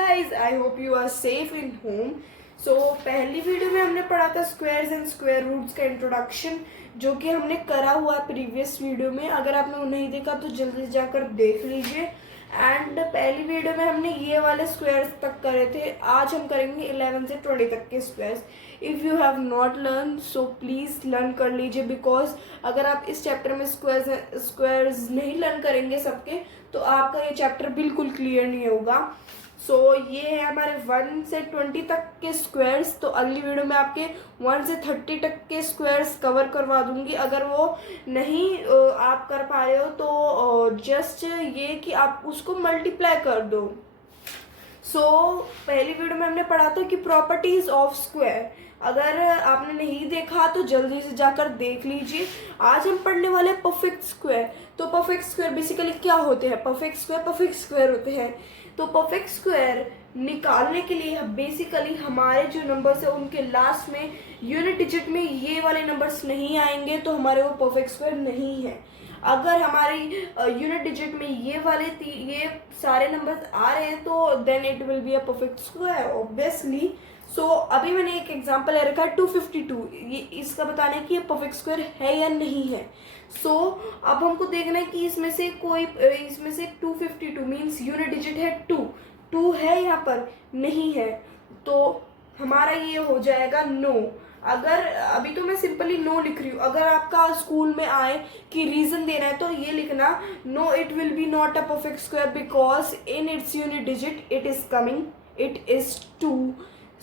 guys, I hope you are safe in home. So पहली video में हमने पढ़ा था स्क्वायर्स एंड स्क्वायर रूट्स का इंट्रोडक्शन, जो कि हमने करा हुआ है प्रीवियस वीडियो में. अगर आपने वो नहीं देखा तो जल्दी जाकर देख लीजिए. एंड पहली वीडियो में हमने ये वाले स्क्वायर्स तक करे थे. आज हम करेंगे 11 से 20 तक के squares. If you have not learn so please learn कर लीजिए, बिकॉज अगर आप इस चैप्टर में स्क्वायर्स नहीं लर्न करेंगे सबके, तो आपका ये चैप्टर बिल्कुल क्लियर नहीं होगा. सो ये है हमारे 1 से 20 तक के स्क्वायर्स. तो अगली वीडियो में आपके 1 से 30 तक के स्क्वायर्स कवर करवा दूंगी. अगर वो नहीं आप कर पा रहे हो तो जस्ट ये कि आप उसको मल्टीप्लाई कर दो. सो पहली वीडियो में हमने पढ़ा था कि प्रॉपर्टीज ऑफ स्क्वायर. अगर आपने नहीं देखा तो जल्दी से जाकर देख लीजिए. आज हम पढ़ने वाले परफेक्ट स्क्वायर. तो परफेक्ट स्क्वायर बेसिकली क्या होते हैं? परफेक्ट स्क्वायर होते हैं. तो परफेक्ट स्क्वायर निकालने के लिए बेसिकली हमारे जो नंबर्स है उनके लास्ट में यूनिट डिजिट में ये वाले नंबर्स नहीं आएंगे तो हमारे वो परफेक्ट स्क्वायर नहीं है. अगर हमारी यूनिट डिजिट में ये सारे नंबर्स आ रहे हैं तो then it will be a perfect square obviously. So अभी मैंने एक एग्जांपल ले रखा है 252. ये इसका बताना है कि ये परफेक्ट स्क्वायर है या नहीं है. सो अब हमको देखना है कि इसमें से 252 मीन्स यूनिट डिजिट है 2 है यहाँ पर नहीं है, तो हमारा ये हो जाएगा नो. अगर अभी तो मैं सिंपली नो लिख रही हूँ. अगर आपका स्कूल में आए कि रीजन देना है तो ये लिखना no it will be not a perfect square because in its unit digit it is 2.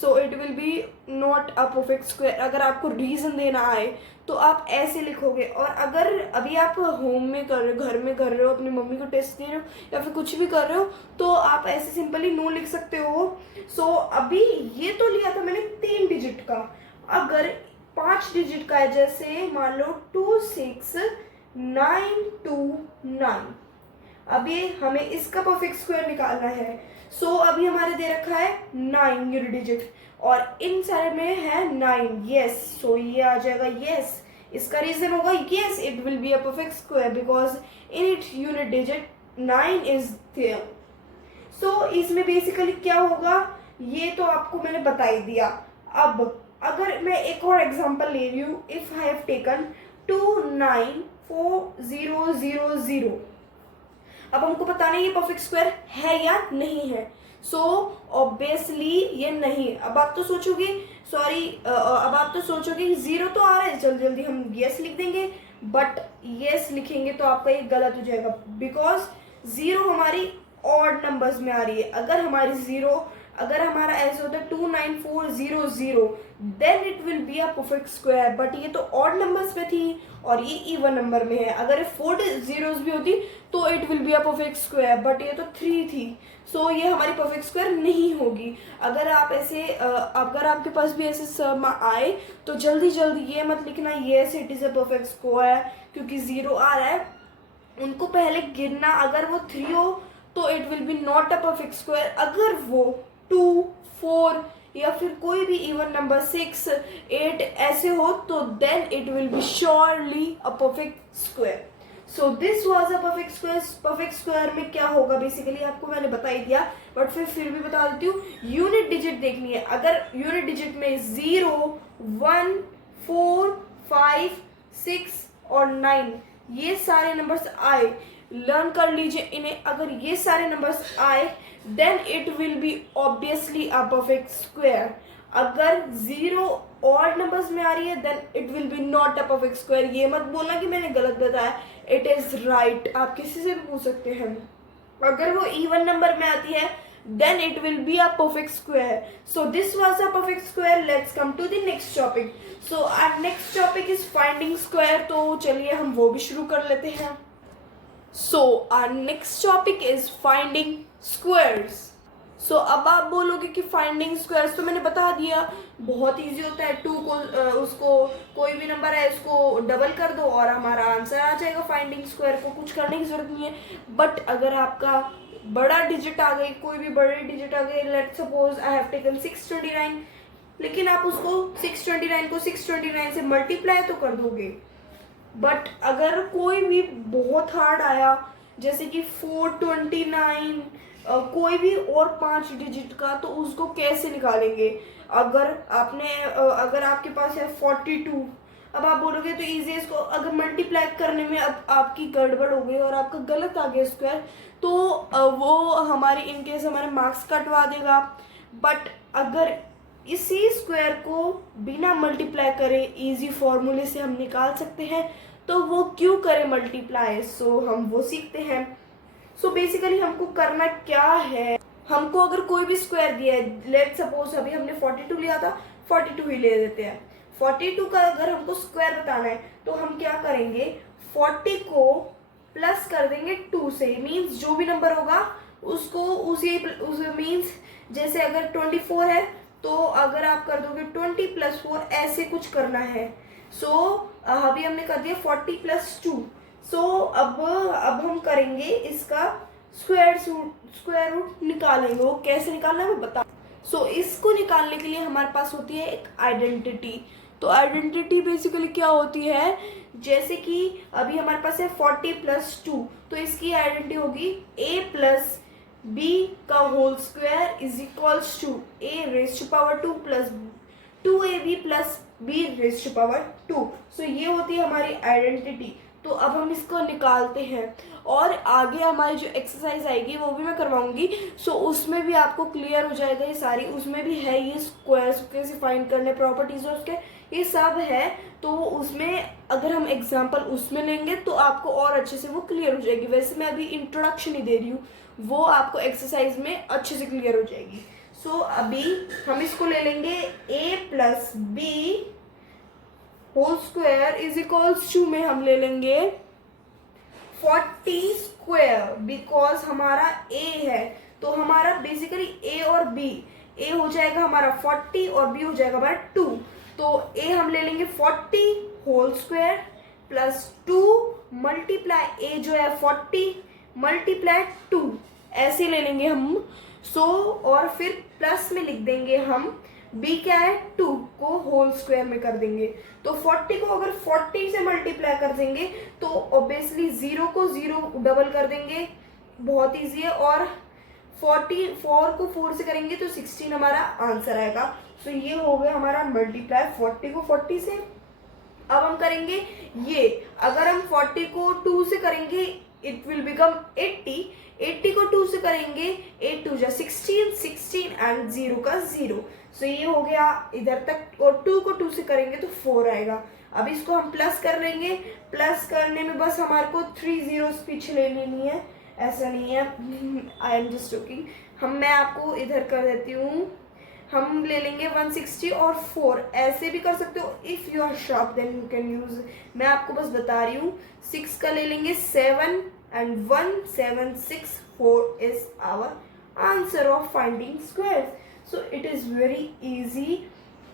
So it will be not a perfect square. अगर आपको रीजन देना आए तो आप ऐसे लिखोगे. और अगर अभी आप होम में कर रहे हो, घर में कर रहे हो, अपनी मम्मी को टेस्ट दे रहे हो या फिर कुछ भी कर रहे हो, तो आप ऐसे सिंपली नो लिख सकते हो. सो अभी ये तो लिया था मैंने 3 डिजिट का. अगर 5 डिजिट का है, जैसे मान लो 26929, अभी हमें इसका परफेक्ट स्क्वायर निकालना है. सो अभी हमारे दे रखा है 9 यूनिट डिजिट और इन सारे में है 9. यस, सो ये आ जाएगा यस. इसका रीजन होगा yes it will be a perfect square because in it unit digit 9 is there. So इसमें बेसिकली क्या होगा ये तो आपको मैंने बता ही दिया. अब अगर मैं एक और एग्जांपल ले रही हूँ, इफ आई हैव टेकन 294,000, अब हमको बताना है ये परफेक्ट स्क्वायर है या नहीं है. सो ऑब्वियसली ये नहीं. अब आप तो सोचोगे जीरो तो आ रहा है, जल्दी जल्दी हम यस लिख देंगे. बट यस लिखेंगे तो आपका ये गलत हो जाएगा बिकॉज जीरो हमारी ऑड नंबर्स में आ रही है. अगर हमारा ऐसे होता है 29400 then it will be a perfect square. But ये तो ऑड नंबर्स में थी और ये इवन नंबर में है. अगर 4 zeros भी होती तो it will be a perfect square, but ये तो 3 थी. सो ये हमारी परफेक्ट स्क्वायर नहीं होगी. अगर आपके पास भी ऐसे सम आए तो जल्दी ये मत लिखना yes it is a perfect square क्योंकि 0 आ रहा है. उनको पहले गिनना. अगर वो 3 हो तो it will be not a perfect square. अगर वो 2, 4 या फिर कोई भी इवन नंबर 6, 8 ऐसे हो तो then it will be surely a perfect square. So this was a perfect square. Perfect square में क्या होगा बेसिकली आपको मैंने बता ही दिया, बट फिर भी बता देती हूँ. यूनिट डिजिट देखनी है. अगर यूनिट डिजिट में 0, 1, 4, 5, 6 और 9 ये सारे नंबर्स आए, लर्न कर लीजिए इन्हें. अगर ये सारे नंबर्स आए then it will be obviously a perfect square. अगर 0 ऑड नंबर्स में आ रही है then it will be not a perfect square. ये मत बोलना कि मैंने गलत बताया, इट इज राइट. आप किसी से भी पूछ सकते हैं. अगर वो इवन नंबर में आती है then it will be a perfect square. So this was a perfect square. Let's come to the next topic. So our next topic is finding square. तो चलिए हम वो भी शुरू कर लेते हैं. So our next topic is finding squares. So अब आप बोलोगे कि फाइंडिंग स्क्वायर्स तो मैंने बता दिया, बहुत इजी होता है. 2 को उसको कोई भी नंबर है उसको डबल कर दो और हमारा आंसर आ जाएगा. फाइंडिंग स्क्वायर को कुछ करने की जरूरत नहीं है. बट अगर आपका बड़ा डिजिट आ गई, कोई भी बड़ी डिजिट आ गई, let's suppose I have taken 629, लेकिन आप उसको 629 को 629 से मल्टीप्लाई तो कर दोगे. बट अगर कोई भी बहुत हार्ड आया जैसे कि 429 कोई भी और 5 डिजिट का, तो उसको कैसे निकालेंगे? अगर आपके पास है 42, अब आप बोलोगे तो इजी है इसको, अगर मल्टीप्लाई करने में अब आपकी गड़बड़ हो गई और आपका गलत आ गया स्क्वायर, तो वो हमारे इनकेस हमारे मार्क्स कटवा देगा। बट अगर इसी स्क्वायर को बिना मल्टीप्लाई करे इजी फॉर्मूले से हम निकाल सकते हैं, तो वो क्यों करें मल्टीप्लाई, सो हम वो सीखते हैं। सो बेसिकली हमको करना क्या है, हमको अगर कोई भी स्क्वायर दिया है, लेट सपोज अभी हमने 42 लिया था, 42 ही ले देते हैं। 42 का अगर हमको स्क्वायर बताना है तो हम क्या करेंगे, 40 को प्लस कर देंगे 2 से, मीन्स जो भी नंबर होगा उसको उसी मीन्स जैसे अगर 24 है तो अगर आप कर दोगे 20 + 4, ऐसे कुछ करना है। सो अभी हमने कर दिया 40 + 2। सो अब हम करेंगे इसका स्क्वायर रूट निकालेंगे। वो कैसे निकालना है मैं बता। सो इसको निकालने के लिए हमारे पास होती है एक आइडेंटिटी। तो आइडेंटिटी बेसिकली क्या होती है, जैसे कि अभी हमारे पास है 40 + 2, तो इसकी आइडेंटिटी होगी a + b का whole square is equals to a⁻² + 2ab + b⁻²। So ये होती है हमारी आइडेंटिटी। तो अब हम इसको निकालते हैं और आगे हमारी जो एक्सरसाइज आएगी वो भी मैं करवाऊंगी। सो उसमें भी आपको क्लियर हो जाएगा ये सारी, उसमें भी है ये स्क्वायर्स कैसे फाइंड करने, प्रॉपर्टीज और उसके ये सब है। तो उसमें अगर हम एग्जांपल उसमें लेंगे तो आपको और अच्छे से वो क्लियर हो जाएगी। वैसे मैं अभी इंट्रोडक्शन ही दे रही हूँ, वो आपको एक्सरसाइज में अच्छे से क्लियर हो जाएगी। सो अभी हम इसको ले लेंगे a + b whole square is equals to में हम ले लेंगे 40 स्क्वायर, बिकॉज हमारा a है। तो हमारा बेसिकली a और b, a हो जाएगा हमारा 40 और b हो जाएगा हमारा 2। तो a हम ले लेंगे 40 होल स्क्वायर + 2 मल्टीप्लाई a जो है 40 × 2, ऐसे ले लेंगे हम। सो और फिर प्लस में लिख देंगे हम b क्या है 2 को होल स्क्वायर में कर देंगे। तो 40 को अगर 40 से मल्टीप्लाई कर देंगे तो ऑब्वियसली 0 को 0 डबल कर देंगे, बहुत इजी है। और 44 को 4 से करेंगे तो 16 हमारा आंसर आएगा। तो ये हो गया हमारा मल्टीप्लाई 40 को 40 से। अब हम करेंगे ये, अगर हम 40 को 2 से करेंगे इट विल बिकम 80, 80 को 2 से करेंगे 8 2 16, 16 एंड 0 का 0। सो ये हो गया इधर तक, और 2 को 2 से करेंगे तो 4 आएगा। अब इसको हम प्लस कर लेंगे, प्लस करने में बस हमारे को 3 zeros पीछे ले लेनी है, ऐसा नहीं है, आई एम जस्ट जोकिंग। मैं आपको इधर कर देती हूँ, हम ले लेंगे 160 और 4, ऐसे भी कर सकते हो। If you are sharp then you can use, मैं आपको बस बता रही हूँ। 6 का ले लेंगे 7 and 1 7 6 4 is our answer of finding squares. So it is very easy.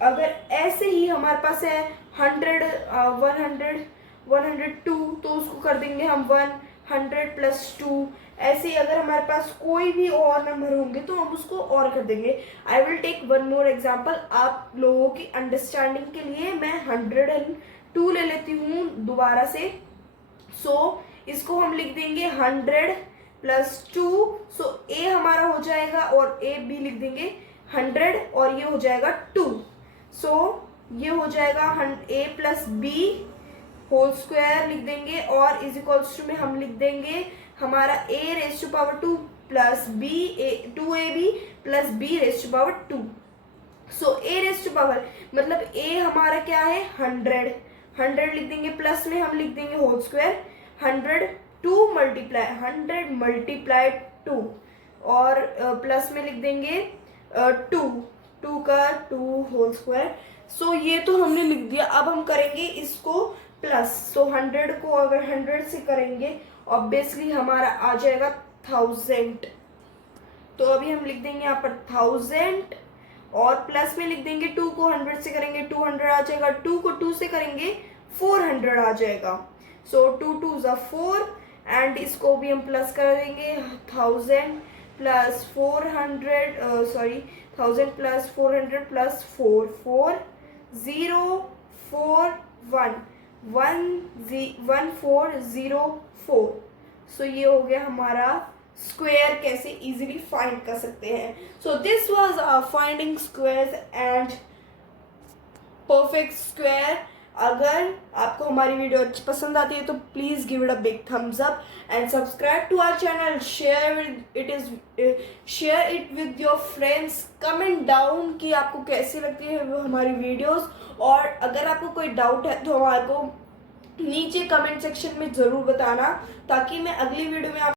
अगर ऐसे ही हमारे पास है 100 100 102, तो उसको कर देंगे हम 100 + 2। ऐसे ही अगर हमारे पास कोई भी और नंबर होंगे तो हम उसको और कर देंगे। I will take one more example आप लोगों की अंडरस्टैंडिंग के लिए। मैं 102 ले लेती हूँ दोबारा से। सो इसको हम लिख देंगे 100 + 2। सो a हमारा हो जाएगा और a b लिख देंगे 100 और ये हो जाएगा 2। सो ये हो जाएगा a + b होल स्क्वायर लिख देंगे और इज इक्वल्स टू में हम लिख देंगे हमारा a⁻² + b 2ab + b⁻²। So a⁻, मतलब a हमारा क्या है 100, 100 लिख देंगे, प्लस में हम लिख देंगे होल स्क्वायर 100 2 × 2 और प्लस में लिख देंगे 2 का 2 होल स्क्वायर। सो ये तो हमने लिख दिया। अब हम करेंगे इसको प्लस। सो 100 को अगर 100 से करेंगे ऑब्वियसली हमारा आ जाएगा 1000। तो अभी हम लिख देंगे यहाँ पर 1000 और प्लस में लिख देंगे 2 को 100 से करेंगे 200 आ जाएगा, 2 को 2 से करेंगे 400 आ जाएगा। सो 2 2 = 4 एंड इसको भी हम प्लस कर देंगे 1000 + 400 1000 + 400 + 4 4 0 4 1 1 4 0 4। सो ये हो गया हमारा स्क्वायर कैसे इजीली फाइंड कर सकते हैं. So this was finding squares and perfect square. अगर आपको हमारी वीडियो अच्छी पसंद आती है तो please give it a big thumbs up and subscribe to our channel. Share it with your friends. Comment down कि आपको कैसी लगती है वो हमारी वीडियोस. और अगर आपको कोई डाउट है तो हमारे को नीचे कमेंट सेक्शन में ज़रूर बताना, ताकि मैं अगली वीडियो में